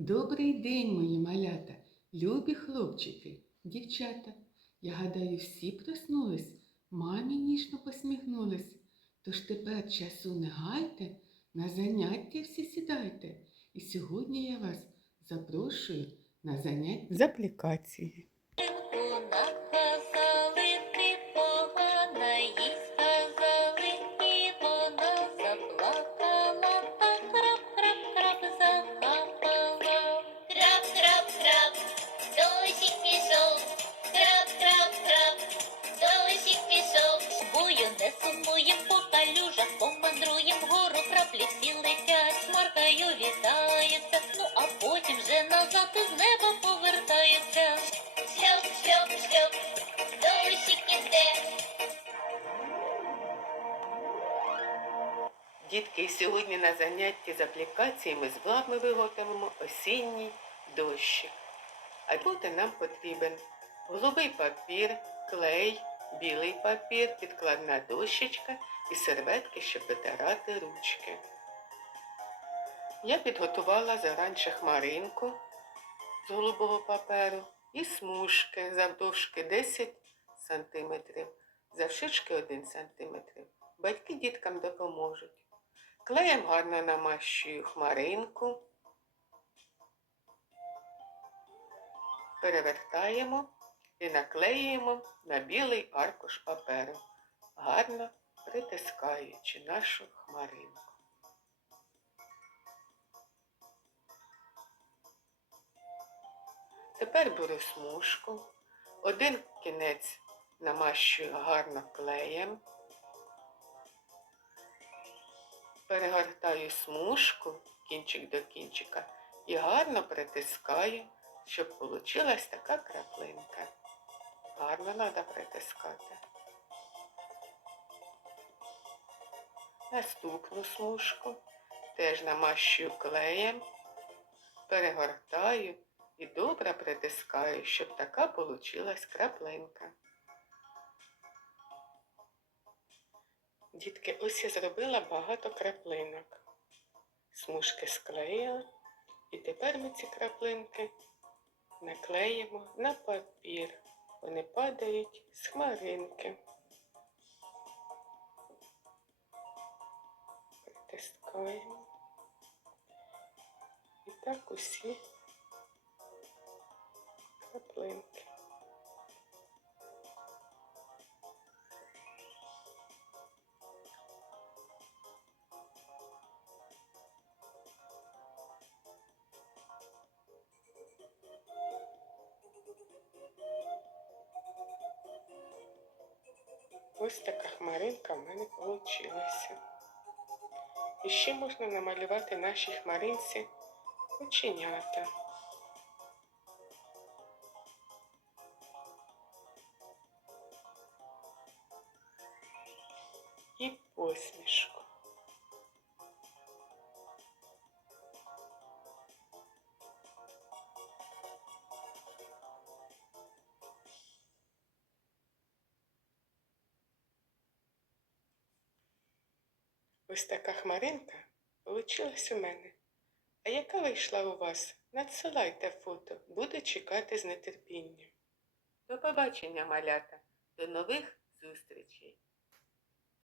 Добрий день, мої малята, любі хлопчики, дівчата. Я гадаю, всі проснулись, мамі ніжно посміхнулись. Тож тепер часу не гайте, на заняття всі сідайте. І сьогодні я вас запрошую на заняття з аплікації. Дітки, сьогодні на занятті з аплікаціями з вами виготовимо осінній дощик. А бути нам потрібен голубий папір, клей, білий папір, підкладна дощечка і серветки, щоб витирати ручки. Я підготувала заранче хмаринку з голубого паперу і смужки завдовжки 10 см, завширшки 1 см. Батьки діткам допоможуть. Клеєм гарно намащую хмаринку, перевертаємо і наклеюємо на білий аркуш паперу, гарно притискаючи нашу хмаринку. Тепер беру смужку, один кінець намащую гарно клеєм. Перегортаю смужку кінчик до кінчика і гарно притискаю, щоб вийшла така краплинка. Гарно треба притискати. Наступну смужку теж намащую клеєм, перегортаю і добре притискаю, щоб така вийшла краплинка. Дітки, ось я зробила багато краплинок. Смужки склеїла. І тепер ми ці краплинки наклеїмо на папір. Вони падають з хмаринки. Притискаємо. І так усі краплинки. Ось така хмаринка в мене вийшла. І ще можна намалювати нашій хмаринці оченята. І посмішку. Ось така хмаринка получилась у мене. А яка вийшла у вас? Надсилайте фото, буду чекати з нетерпінням. До побачення, малята, до нових зустрічей!